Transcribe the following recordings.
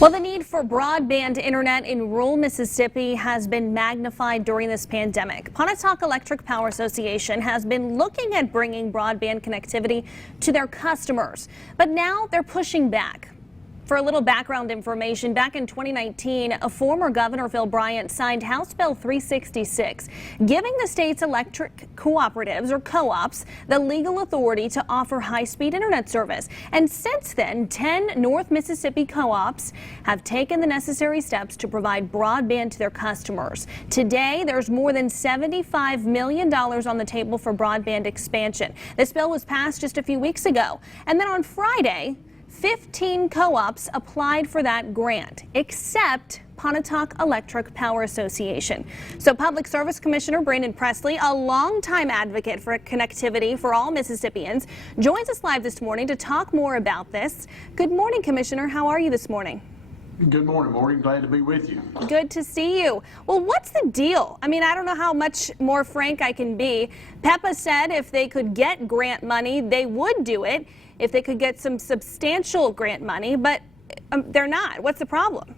Well, the need for broadband internet in rural Mississippi has been magnified during this pandemic. Pontotoc Electric Power Association has been looking at bringing broadband connectivity to their customers, but now they're pushing back. For a little background information, back in 2019, a former Governor Phil Bryant signed House Bill 366, giving the state's electric cooperatives or co-ops the legal authority to offer high-speed internet service. And since then, 10 North Mississippi co-ops have taken the necessary steps to provide broadband to their customers. Today, there's more than $75 million on the table for broadband expansion. This bill was passed just a few weeks ago. And then on Friday, 15 co-ops applied for that grant, except Pontotoc Electric Power Association. So Public Service Commissioner Brandon Presley, a longtime advocate for connectivity for all Mississippians, joins us live this morning to talk more about this. Good morning, Commissioner. How are you this morning? Good morning, Maureen. Glad to be with you. Good to see you. Well, what's the deal? I mean, I don't know how much more frank I can be. PEPA said if they could get grant money, they would do it, if they could get some substantial grant money, but they're not. What's the problem?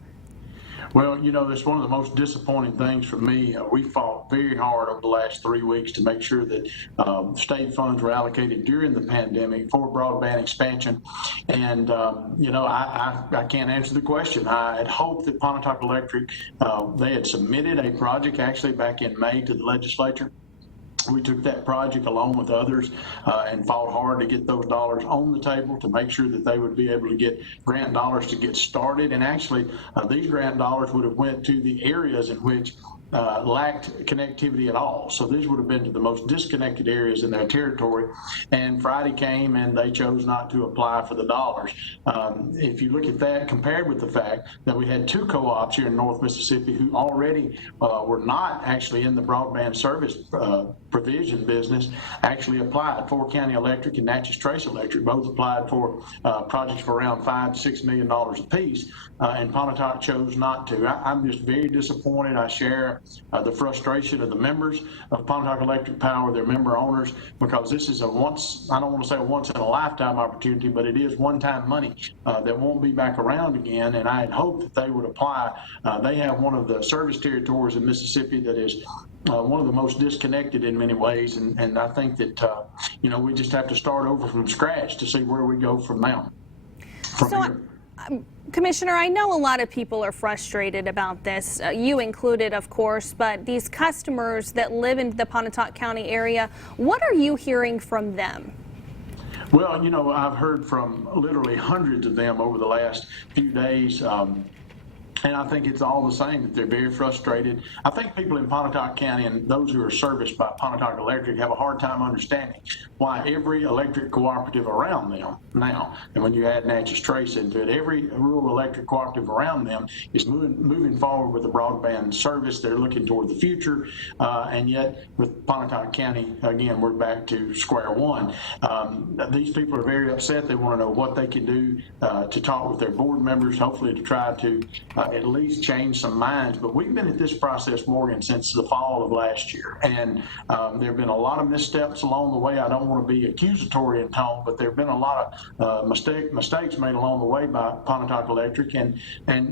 Well, you know, that's one of the most disappointing things for me. We fought very hard over the last 3 weeks to make sure that state funds were allocated during the pandemic for broadband expansion. And, you know, I can't answer the question. I had hoped that Pontotoc Electric, they had submitted a project actually back in May to the legislature. We took that project along with others and fought hard to get those dollars on the table to make sure that they would be able to get grant dollars to get started. And actually, these grant dollars would have went to the areas in which lacked connectivity at all. So these would have been to the most disconnected areas in their territory. And Friday came and they chose not to apply for the dollars. If you look at that compared with the fact that we had 2 co-ops here in North Mississippi who already were not actually in the broadband service provision business, actually applied. Fort County Electric and Natchez Trace Electric both applied for projects for around $5 to $6 million apiece, and Pontotoc chose not to. I'm just very disappointed. I share the frustration of the members of Pontotoc Electric Power, their member owners, because this is a I don't want to say a once in a lifetime opportunity, but it is one-time money that won't be back around again. And I had hoped that they would apply. They have one of the service territories in Mississippi that is one of the most disconnected in many ways. And I think that, you know, we just have to start over from scratch to see where we go from now. Commissioner, I know a lot of people are frustrated about this, you included, of course, but these customers that live in the Pontotoc County area, what are you hearing from them? Well, you know, I've heard from literally hundreds of them over the last few days. And I think it's all the same, that they're very frustrated. I think people in Pontotoc County and those who are serviced by Pontotoc Electric have a hard time understanding why every electric cooperative around them now, and when you add Natchez Trace into it, every rural electric cooperative around them is moving forward with a broadband service. They're looking toward the future, and yet with Pontotoc County, again, we're back to square one. These people are very upset. They want to know what they can do to talk with their board members, hopefully to try to at least change some minds. But we've been at this process, Morgan, since the fall of last year, and there have been a lot of missteps along the way. I don't want to be accusatory in tone, but there have been a lot of mistakes made along the way by Pontotoc Electric. And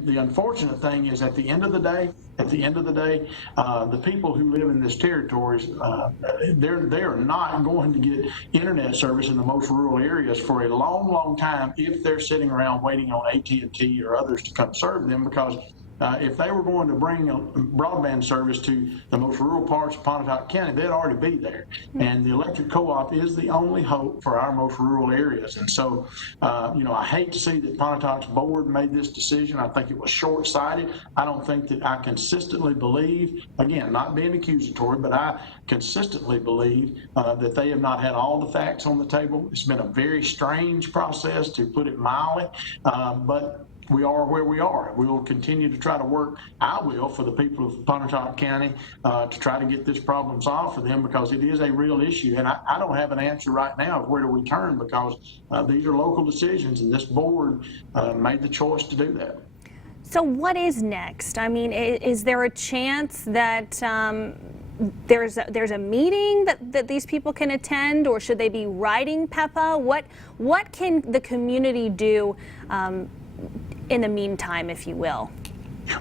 the unfortunate thing is, at the end of the day, the people who live in this territories, they are not going to get internet service in the most rural areas for a long, long time if they're sitting around waiting on AT&T or others to come serve them, because if they were going to bring a broadband service to the most rural parts of Pontotoc County, they'd already be there. And the electric co-op is the only hope for our most rural areas. And so, you know, I hate to see that Pontotoc's board made this decision. I think it was short-sighted. I don't think that I consistently believe, again, not being accusatory, but I consistently believe that they have not had all the facts on the table. It's been a very strange process, to put it mildly, but we are where we are. We will continue to try to work, I will, for the people of Pontotoc County to try to get this problem solved for them, because it is a real issue. And I don't have an answer right now of where do we turn, because these are local decisions, and this board made the choice to do that. So what is next? I mean, is there a chance that there's a meeting that these people can attend, or should they be writing PEPA? What can the community do in the meantime, if you will?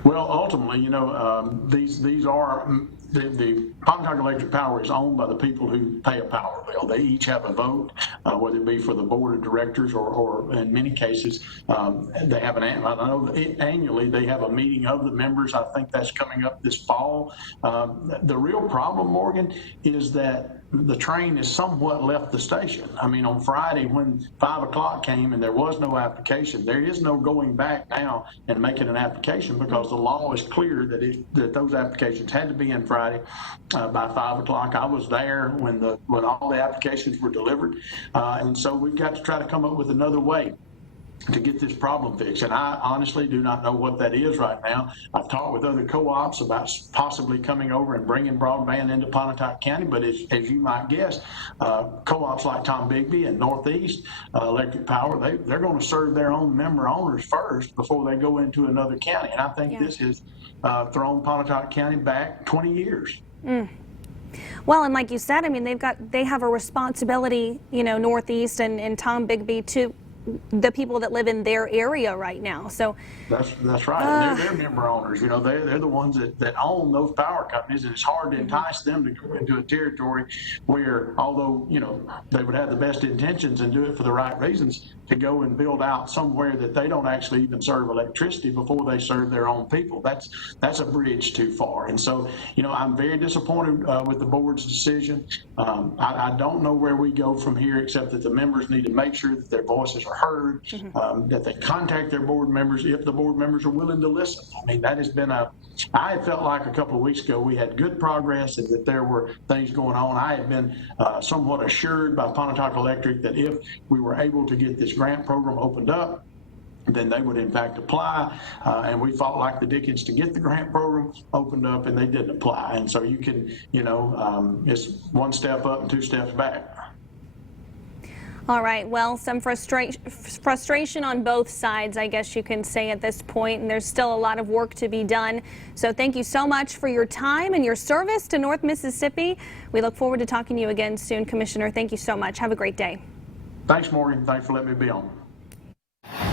Well, ultimately, you know, these are the Pontotoc Electric Power is owned by the people who pay a power bill. They each have a vote, whether it be for the board of directors or in many cases, they have I know annually they have a meeting of the members. I think that's coming up this fall. The real problem, Morgan, is that the train has somewhat left the station. I mean, on Friday when 5 o'clock came and there was no application, there is no going back now and making an application because the law is clear that those applications had to be in Friday by 5 o'clock. I was there when all the applications were delivered, and so we've got to try to come up with another way to get this problem fixed. And I honestly do not know what that is right now. I've talked with other co-ops about possibly coming over and bringing broadband into Pontotoc County, but as you might guess, co-ops like Tom Bigby and Northeast Electric Power, they're going to serve their own member owners first before they go into another county. And I think this has thrown Pontotoc County back 20 years. Well, and like you said, I mean, they have a responsibility, you know, Northeast and Tom Bigby to the people that live in their area right now. So that's right. They're member owners. You know, they're the ones that own those power companies, and it's hard to entice them to go into a territory where, although, you know, they would have the best intentions and do it for the right reasons, to go and build out somewhere that they don't actually even serve electricity before they serve their own people. That's a bridge too far. And so, you know, I'm very disappointed with the board's decision. I don't know where we go from here, except that the members need to make sure that their voices are heard, that they contact their board members if the board members are willing to listen. I mean, that has been I felt like a couple of weeks ago we had good progress and that there were things going on. I had been somewhat assured by Pontotoc Electric that if we were able to get this grant program opened up, then they would in fact apply, and we fought like the dickens to get the grant program opened up, and they didn't apply. And so you can, you know, it's one step up and two steps back. All right, well, some frustration on both sides, I guess you can say at this point, and there's still a lot of work to be done. So thank you so much for your time and your service to North Mississippi. We look forward to talking to you again soon, Commissioner. Thank you so much. Have a great day. Thanks, Morgan. Thanks for letting me be on.